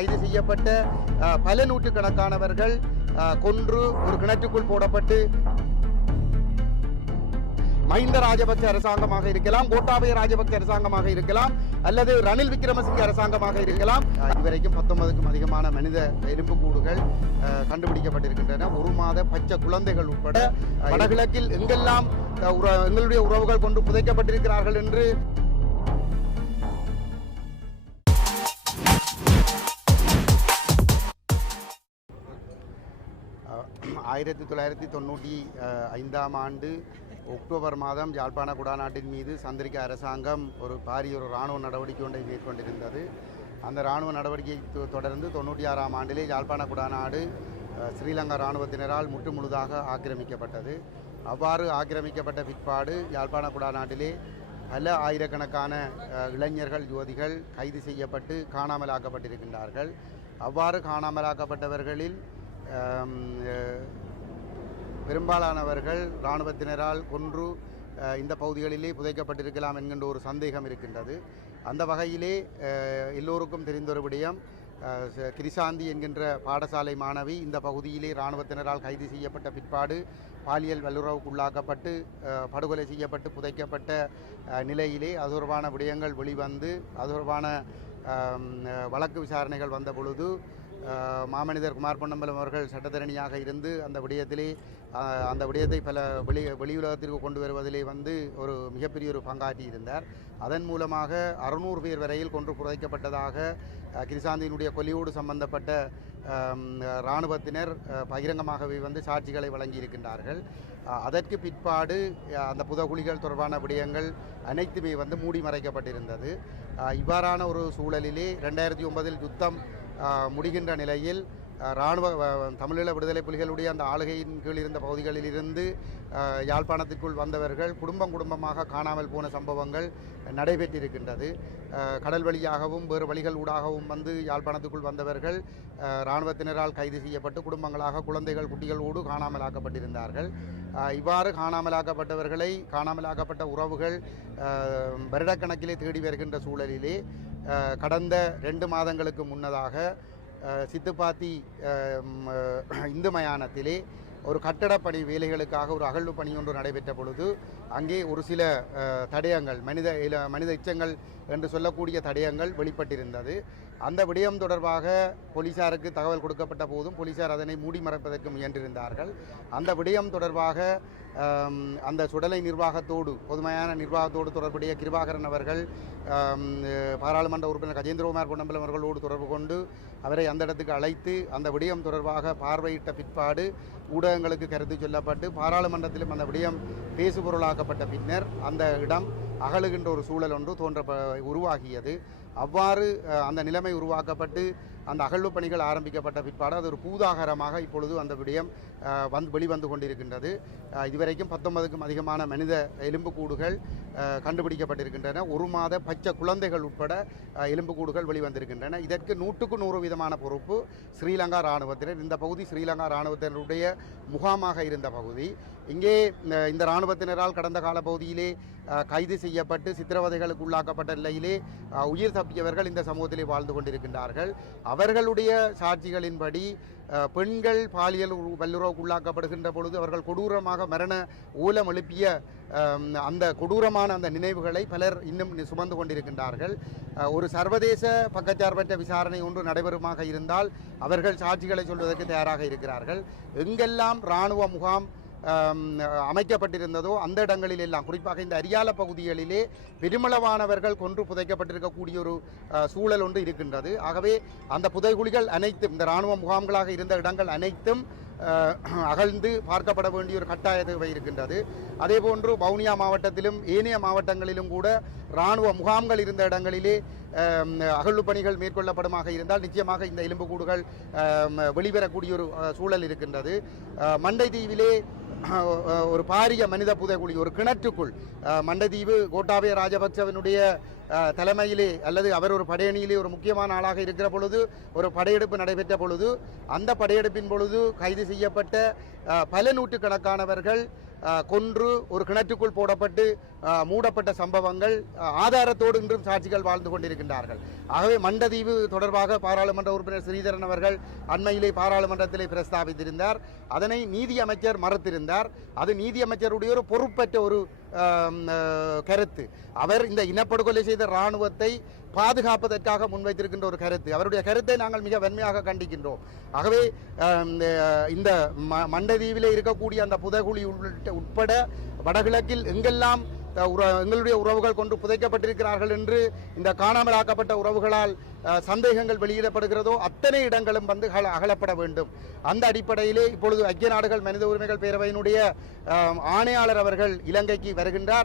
கைது செய்யப்பட்ட பல நூற்றுக்கணக்கானவர்கள் கொன்று ஒரு கிணற்றுக்குள் போடப்பட்டு மஹிந்த ராஜபக்ச அரசாங்கமாக இருக்கலாம் கோட்டாபய ராஜபக்ச அரசாங்கமாக இருக்கலாம் அல்லது ரணில் விக்ரமசிங்க அரசாங்கமாக இருக்கலாம். இதுவரைக்கும் பத்தொன்பதுக்கும் அதிகமான மனித எலும்புக்கூடுகள் அஹ், கண்டுபிடிக்கப்பட்டிருக்கின்றன. ஒரு மாத பச்சை குழந்தைகள் உட்பட வடகிழக்கில் எங்கெல்லாம் எங்களுடைய உறவுகள் கொண்டு புதைக்கப்பட்டிருக்கிறார்கள் என்று ஆயிரத்தி தொள்ளாயிரத்தி தொண்ணூற்றி ஐந்தாம் ஆண்டு அக்டோபர் மாதம் யாழ்ப்பாண குடாநாட்டின் மீது சந்திரிக்க அரசாங்கம் ஒரு பாரிய ஒரு இராணுவ நடவடிக்கை ஒன்றை மேற்கொண்டிருந்தது. அந்த இராணுவ நடவடிக்கையை தொ- தொடர்ந்து தொண்ணூற்றி ஆறாம் ஆண்டிலே யாழ்ப்பாண குடாநாடு ஸ்ரீலங்கா இராணுவத்தினரால் முற்று முழுதாக ஆக்கிரமிக்கப்பட்டது. அவ்வாறு ஆக்கிரமிக்கப்பட்ட பிற்பாடு யாழ்ப்பாண குடாநாட்டிலே பல ஆயிரக்கணக்கான இளைஞர்கள் யுவதிகள் கைது செய்யப்பட்டு காணாமலாக்கப்பட்டிருக்கின்றார்கள். அவ்வாறு காணாமலாக்கப்பட்டவர்களில் பெரும்பாலானவர்கள் இராணுவத்தினரால் கொன்று இந்த பகுதிகளிலே புதைக்கப்பட்டிருக்கலாம் என்கின்ற ஒரு சந்தேகம் இருக்கின்றது. அந்த வகையிலே எல்லோருக்கும் தெரிந்த ஒரு விடயம் கிரிசாந்தி என்கின்ற பாடசாலை மாணவி இந்த பகுதியிலே இராணுவத்தினரால் கைது செய்யப்பட்ட பிற்பாடு பாலியல் வல்லுறவுக்குள்ளாக்கப்பட்டு படுகொலை செய்யப்பட்டு புதைக்கப்பட்ட நிலையிலே அது தொடர்பான விடயங்கள் வெளிவந்து அது தொடர்பான வழக்கு விசாரணைகள் வந்த பொழுது மாமனிதர் குமார் பொன்னம்பலம் அவர்கள் சட்டத்தரணியாக இருந்து அந்த விடயத்திலே அந்த விடயத்தை பல வெளி வெளியுலகத்திற்கு கொண்டு வருவதிலே வந்து ஒரு மிகப்பெரிய ஒரு பங்காற்றி இருந்தார். அதன் மூலமாக அறுநூறு பேர் வரையில் கொன்று புதைக்கப்பட்டதாக கிரிசாந்தியினுடைய கொலியோடு சம்பந்தப்பட்ட இராணுவத்தினர் பகிரங்கமாகவே வந்து சாட்சிகளை வழங்கியிருக்கின்றார்கள். அதற்கு பிற்பாடு அந்த புதகுலிகள் தொடர்பான விடயங்கள் அனைத்துமே வந்து மூடி மறைக்கப்பட்டிருந்தது. இவ்வாறான ஒரு சூழலிலே ரெண்டாயிரத்தி ஒன்பதில் யுத்தம் முடிகின்ற நிலையில் இராணுவ தமிழீழ விடுதலை புலிகளுடைய அந்த ஆளுகையின் கீழ் இருந்த பகுதிகளிலிருந்து இருந்து யாழ்ப்பாணத்திற்குள் வந்தவர்கள் குடும்பம் குடும்பமாக காணாமல் போன சம்பவங்கள் நடைபெற்றிருக்கின்றது. கடல் வழியாகவும் வேறு வழிகள் ஊடாகவும் வந்து யாழ்ப்பாணத்துக்குள் வந்தவர்கள் இராணுவத்தினரால் கைது செய்யப்பட்டு குடும்பங்களாக குழந்தைகள் குட்டிகளோடு காணாமலாக்கப்பட்டிருந்தார்கள். இவ்வாறு காணாமலாக்கப்பட்டவர்களை காணாமலாக்கப்பட்ட உறவுகள் வருடக்கணக்கிலே தேடி வருகின்ற சூழலிலே கடந்த ரெண்டு மாதங்களுக்கு முன்னதாக சித்துப்பாத்தி அஹ், இந்து மயானத்திலே ஒரு கட்டடப்பணி வேலைகளுக்காக ஒரு அகழ்வு பணி ஒன்று நடைபெற்ற பொழுது அங்கே ஒரு சில தடயங்கள் மனித இல- மனித எச்சங்கள் என்று சொல்லக்கூடிய தடயங்கள் வெளிப்பட்டிருந்தது. அந்த விடயம் தொடர்பாக போலீசாருக்கு தகவல் கொடுக்கப்பட்ட போதும் போலீசார் அதனை மூடி மறைப்பதற்கு முயன்றிருந்தார்கள். அந்த விடயம் தொடர்பாக அந்த சுடலை நிர்வாகத்தோடு பொதுமையான நிர்வாகத்தோடு தொடர்புடைய கிருபாகரன் அவர்கள் பாராளுமன்ற உறுப்பினர் கஜேந்திரகுமார் பொன்னம்பலம் அவர்களோடு தொடர்பு கொண்டு அவரை அந்த இடத்துக்கு அழைத்து அந்த விடயம் தொடர்பாக பார்வையிட்ட பிற்பாடு ஊடகங்களுக்கு கருத்து சொல்லப்பட்டு பாராளுமன்றத்திலும் அந்த விடயம் பேசுபொருளாக்கப்பட்ட பின்னர் அந்த இடம் அகழுகின்ற ஒரு சூழல் ஒன்று தோன்ற உருவாகியது. அவ்வாறு அந்த நிலைமை உருவாக்கப்பட்டு அந்த அகழ்வு பணிகள் ஆரம்பிக்கப்பட்ட பிற்பாடு அது ஒரு பூதாகரமாக இப்பொழுது அந்த விடயம் வந்து வெளிவந்து கொண்டிருக்கின்றது. இதுவரைக்கும் பத்தொன்பதுக்கும் அதிகமான மனித எலும்புக்கூடுகள் கண்டுபிடிக்கப்பட்டிருக்கின்றன. ஒரு மாத பச்சை குழந்தைகள் உட்பட எலும்புக்கூடுகள் வெளிவந்திருக்கின்றன. இதற்கு நூற்றுக்கு நூறு விதமான பொறுப்பு ஸ்ரீலங்கா இராணுவத்தினர். இந்த பகுதி ஸ்ரீலங்கா இராணுவத்தினருடைய முகாமாக இருந்த பகுதி. இங்கே இந்த- இராணுவத்தினரால் கடந்த கால பகுதியிலே கைது செய்யப்பட்டு சித்திரவதைகளுக்கு உள்ளாக்கப்பட்ட நிலையிலே உயிர் தப்பியவர்கள் இந்த சமூகத்திலே வாழ்ந்து கொண்டிருக்கின்றார்கள். அவர்களுடைய சாட்சிகளின்படி பெண்கள் பாலியல் வல்லுறவுக்கு உள்ளாக்கப்படுகின்ற பொழுது அவர்கள் கொடூரமாக மரண ஊலம் எழுப்பிய அந்த கொடூரமான அந்த நினைவுகளை பலர் இன்னும் சுமந்து கொண்டிருக்கின்றார்கள். ஒரு சர்வதேச பக்கச்சார்பற்ற விசாரணை ஒன்று நடைபெறுமாக இருந்தால் அவர்கள் சாட்சிகளை சொல்வதற்கு தயாராக இருக்கிறார்கள். எங்கெல்லாம் இராணுவ முகாம் அமைக்கப்பட்டிருந்ததோ அந்த இடங்களில் எல்லாம் குறிப்பாக இந்த அரியால பகுதிகளிலே பெருமளவானவர்கள் கொன்று புதைக்கப்பட்டிருக்கக்கூடிய ஒரு சூழல் ஒன்று இருக்கின்றது. ஆகவே அந்த புதைகுழிகள் அனைத்தும் இந்த இராணுவ முகாம்களாக இருந்த இடங்கள் அனைத்தும் அகழ்ந்து பார்க்கப்பட வேண்டிய ஒரு கட்டாய தேவை இருக்கின்றது. அதே போன்று வவுனியா மாவட்டத்திலும் ஏனைய மாவட்டங்களிலும் கூட இராணுவ முகாம்கள் இருந்த இடங்களிலே அகழ்வு பணிகள் மேற்கொள்ளப்படுமாக இருந்தால் நிச்சயமாக இந்த எலும்புக்கூடுகள் அஹ், வெளிவரக்கூடிய ஒரு சூழல் இருக்கின்றது. மண்டை மண்டைதீவிலே ஒரு பாரிய மனித புதைக்குழி ஒரு கிணற்றுக்குள் மண்டதீவு கோட்டாபய ராஜபக்சவனுடைய தலைமையிலே அல்லது அவர் ஒரு படையணியிலே ஒரு முக்கியமான ஆளாக இருக்கிற பொழுது ஒரு படையெடுப்பு நடைபெற்ற பொழுது அந்த படையெடுப்பின் பொழுது கைது செய்யப்பட்ட பல நூற்றுக்கணக்கானவர்கள் கொன்று ஒரு கிணற்றுக்குள் போடப்பட்டு மூடப்பட்ட சம்பவங்கள் ஆதாரத்தோடு இன்றும் சாட்சிகள் வாழ்ந்து கொண்டிருக்கின்றார்கள். ஆகவே மண்டதீவு தொடர்பாக பாராளுமன்ற உறுப்பினர் ஸ்ரீதரன் அவர்கள் அண்மையிலே பாராளுமன்றத்திலே பிரஸ்தாபித்திருந்தார். அதனை நீதி அமைச்சர் மறுத்திருந்தார். அது நீதி அமைச்சருடைய ஒரு பொறுப்பற்ற ஒரு கருத்து. அவர் இந்த இனப்படுகொலை செய்த இராணுவத்தை பாதுகாப்பதற்காக முன்வைத்திருக்கின்ற ஒரு கருத்து. அவருடைய கருத்தை நாங்கள் மிக வன்மையாக கண்டிக்கின்றோம். ஆகவே இந்த- இந்த ம- மண்டதீவிலே இருக்கக்கூடிய அந்த புதகுழி உள்ளிட்ட உட்பட வடகிழக்கில் எங்கெல்லாம் எங்களுடைய உறவுகள் கொண்டு புதைக்கப்பட்டிருக்கிறார்கள் என்று இந்த காணாமலாக்கப்பட்ட உறவுகளால் சந்தேகங்கள் வெளியிடப்படுகிறதோ அத்தனை இடங்களும் வந்து அகல- அகலப்பட வேண்டும். அந்த அடிப்படையிலே இப்பொழுது ஐக்கிய நாடுகள் மனித உரிமைகள் பேரவையினுடைய ஆணையாளர் அவர்கள் இலங்கைக்கு வருகின்றார்.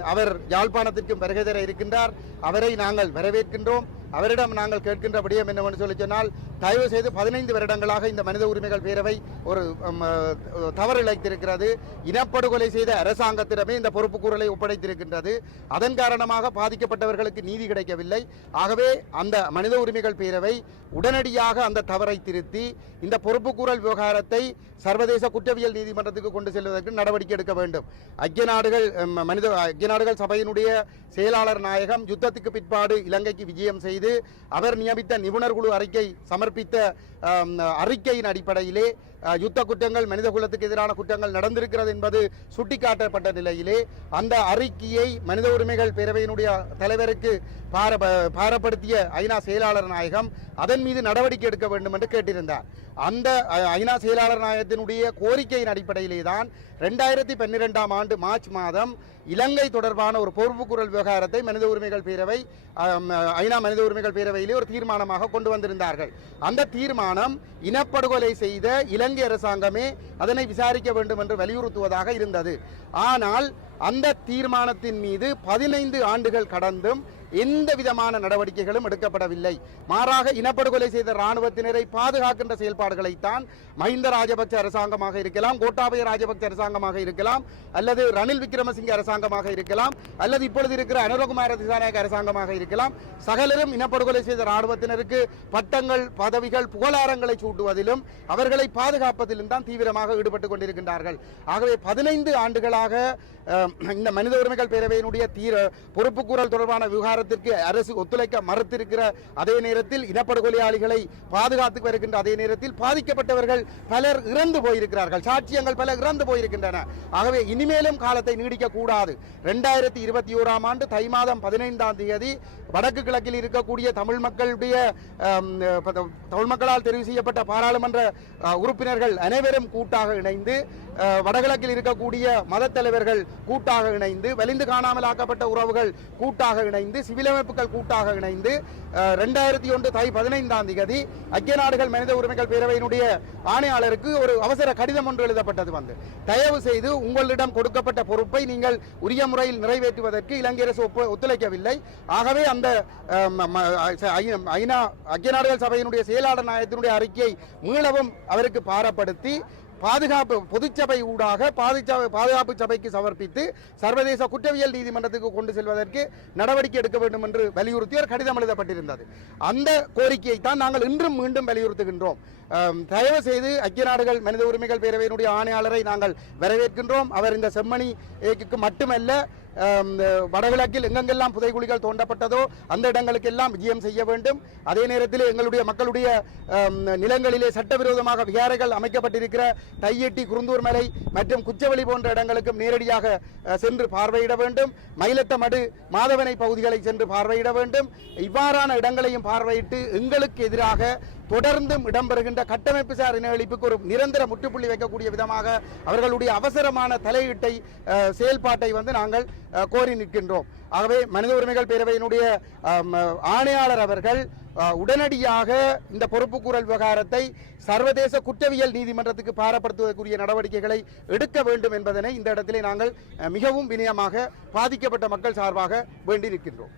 அவர் யாழ்ப்பாணத்திற்கும் வருகை தர இருக்கின்றார். அவரை நாங்கள் வரவேற்கின்றோம். அவரிடம் நாங்கள் கேட்கின்ற விடயம் என்னவென்று சொல்லி சொன்னால் தயவு செய்து பதினைந்து வருடங்களாக இந்த மனித உரிமைகள் பேரவை ஒரு தவறு இழைத்திருக்கிறது இனப்படுகொலை செய்த அரசாங்கத்திடமே இந்த பொறுப்பு கூறலை ஒப்படைத்திருக்கின்றது. அதன் காரணமாக பாதிக்கப்பட்டவர்களுக்கு நீதி கிடைக்கவில்லை. ஆகவே அந்த மனித உரிமைகள் பேரவை உடனடியாக அந்த தவறை திருத்தி இந்த பொறுப்புக்கூறல் விவகாரத்தை சர்வதேச குற்றவியல் நீதிமன்றத்துக்கு கொண்டு செல்வதற்கு நடவடிக்கை எடுக்க வேண்டும். ஐக்கிய நாடுகள் மனித ஐக்கிய நாடுகள் சபையினுடைய செயலாளர் நாயகம் யுத்தத்துக்கு பிற்பாடு இலங்கைக்கு விஜயம் செய்து அவர் நியமித்த நிபுணர் குழு அறிக்கை சமர்ப்பித்த அறிக்கையின் அடிப்படையிலே யுத்த குற்றங்கள் மனித குலத்துக்கு எதிரான குற்றங்கள் நடந்திருக்கிறது என்பது சுட்டிக்காட்டப்பட்ட நிலையிலே அந்த அறிக்கையை மனித உரிமைகள் பேரவையினுடைய தலைவருக்கு பார பாரப்படுத்திய ஐநா செயலாளர் நாயகம் அதன் மீது நடவடிக்கை எடுக்க வேண்டும் என்று கேட்டிருந்தார். அந்த ஐநா செயலாளர் நாயகத்தினுடைய கோரிக்கையின் அடிப்படையிலே தான் ரெண்டாயிரத்தி பன்னிரெண்டாம் ஆண்டு மார்ச் மாதம் இலங்கை தொடர்பான ஒரு பொறுப்புக்குரல் விவகாரத்தை மனித உரிமைகள் பேரவை ஐநா மனித உரிமைகள் பேரவையிலே ஒரு தீர்மானமாக கொண்டு வந்திருந்தார்கள். அந்த தீர்மானம் இனப்படுகொலை செய்த இலங்கை அரசாங்கமே அதனை விசாரிக்க வேண்டும் என்று வலியுறுத்துவதாக இருந்தது. ஆனால் அந்த தீர்மானத்தின் மீது பதினைந்து ஆண்டுகள் கடந்தும் எந்த விதமான நடவடிக்கைகளும் எடுக்கப்படவில்லை. மாறாக இனப்படுகொலை செய்த ராணுவத்தினரை பாதுகாக்கின்ற செயல்பாடுகளைத்தான் மஹிந்த ராஜபக்ச அரசாங்கமாக இருக்கலாம் கோட்டாபய ராஜபக்ச அரசாங்கமாக இருக்கலாம் அல்லது ரணில் விக்ரமசிங்க அரசாங்கமாக இருக்கலாம் அல்லது இப்பொழுது இருக்கிற அனுரகுமார திசாநாயக அரசாங்கமாக இருக்கலாம். சகலரும் இனப்படுகொலை செய்த ராணுவத்தினருக்கு பட்டங்கள் பதவிகள் புகழாரங்களை சூட்டுவதிலும் அவர்களை பாதுகாப்பதிலும் தான் தீவிரமாக ஈடுபட்டு கொண்டிருக்கின்றார்கள். ஆகவே பதினைந்து ஆண்டுகளாக இந்த மனித உரிமைகள் பேரவையினுடைய தீர பொறுப்புக்கூறல் தொடர்பான போராட்டத்திற்கு அரசு ஒத்துழைக்க மறுத்திருக்கிற அதே நேரத்தில் இனப்படுகொலையாளிகளை பாதுகாத்து வருகின்ற அதே நேரத்தில் பாதிக்கப்பட்டவர்கள் பலர் இறந்து போயிருக்கிறார்கள். சாட்சியங்கள் பல இறந்து போயிருக்கின்றன. ஆகவே இனிமேலும் காலத்தை நீடிக்க கூடாது ரெண்டாயிரத்தி இருபத்தி ஓராம் ஆண்டு தை மாதம் பதினைந்தாம் தேதி வடக்கு கிழக்கில் இருக்கக்கூடிய தமிழ் மக்களுடைய தமிழ் மக்களால் தெரிவு செய்யப்பட்ட பாராளுமன்ற உறுப்பினர்கள் அனைவரும் கூட்டாக இணைந்து வடகிழக்கில் இருக்கக்கூடிய மத தலைவர்கள் கூட்டாக இணைந்து வலிந்து காணாமல் ஆக்கப்பட்ட உறவுகள் கூட்டாக இணைந்து சிவில் அமைப்புகள் கூட்டாக இணைந்து ரெண்டாயிரத்தி ஒன்று தை பதினைந்தாம் தேதி ஐக்கிய நாடுகள் மனித உரிமைகள் பேரவையினுடைய ஆணையாளருக்கு ஒரு அவசர கடிதம் ஒன்று எழுதப்பட்டது வந்து. தயவு செய்து உங்களிடம் கொடுக்கப்பட்ட பொறுப்பை நீங்கள் உரிய முறையில் நிறைவேற்றுவதற்கு இலங்கை அரசு ஒப்பு- ஒத்துழைக்கவில்லை. ஆகவே அந்த அஹ், ஐநா ஐக்கிய நாடுகள் சபையினுடைய செயலாளர் நாயகத்தினுடைய அறிக்கையை மீளவும் அவருக்கு பாரப்படுத்தி பாதுகாப்பு பொதுச்சபை ஊடாக பாதுச்சபை பாதுகாப்பு சபைக்கு சமர்ப்பித்து சர்வதேச குற்றவியல் நீதிமன்றத்துக்கு கொண்டு செல்வதற்கு நடவடிக்கை எடுக்க வேண்டும் என்று வலியுறுத்தி ஒரு கடிதம் எழுதப்பட்டிருந்தது. அந்த கோரிக்கையை தான் நாங்கள் இன்றும் மீண்டும் வலியுறுத்துகின்றோம். தயவு செய்து ஐக்கிய நாடுகள் மனித உரிமைகள் பேரவையினுடைய ஆணையாளரை நாங்கள் வரவேற்கின்றோம். அவர் இந்த செம்மணி ஏக்கு மட்டுமல்ல வடகிழக்கில் எங்கெங்கெல்லாம் புதைகுழிகள் தோண்டப்பட்டதோ அந்த இடங்களுக்கெல்லாம் விஜயம் செய்ய வேண்டும். அதே நேரத்தில் எங்களுடைய மக்களுடைய நிலங்களிலே சட்டவிரோதமாக விகாரைகள் அமைக்கப்பட்டிருக்கிற தையெட்டி குருந்தூர் மலை மற்றும் குச்சவெளி போன்ற இடங்களுக்கும் நேரடியாக சென்று பார்வையிட வேண்டும். மயிலத்தமடு மாதவனை பகுதிகளை சென்று பார்வையிட வேண்டும். இவ்வாறான இடங்களையும் பார்வையிட்டு எங்களுக்கு எதிராக தொடர்ந்தும் இடம்பெறுகின்ற கட்டமைப்பு சார் இனவெளிப்புக்கு ஒரு நிரந்தர முற்றுப்புள்ளி வைக்கக்கூடிய விதமாக அவர்களுடைய அவசரமான தலையீட்டை செயல்பாட்டை வந்து நாங்கள் கோரி நிற்கின்றோம். ஆகவே மனித உரிமைகள் பேரவையினுடைய ஆணையாளர் அவர்கள் உடனடியாக இந்த பொறுப்புக்கூறல் விவகாரத்தை சர்வதேச குற்றவியல் நீதிமன்றத்துக்கு பாரப்படுத்துவதற்குரிய நடவடிக்கைகளை எடுக்க வேண்டும் என்பதனை இந்த இடத்திலே நாங்கள் மிகவும் வினயமாக பாதிக்கப்பட்ட மக்கள் சார்பாக வேண்டி நிற்கின்றோம்.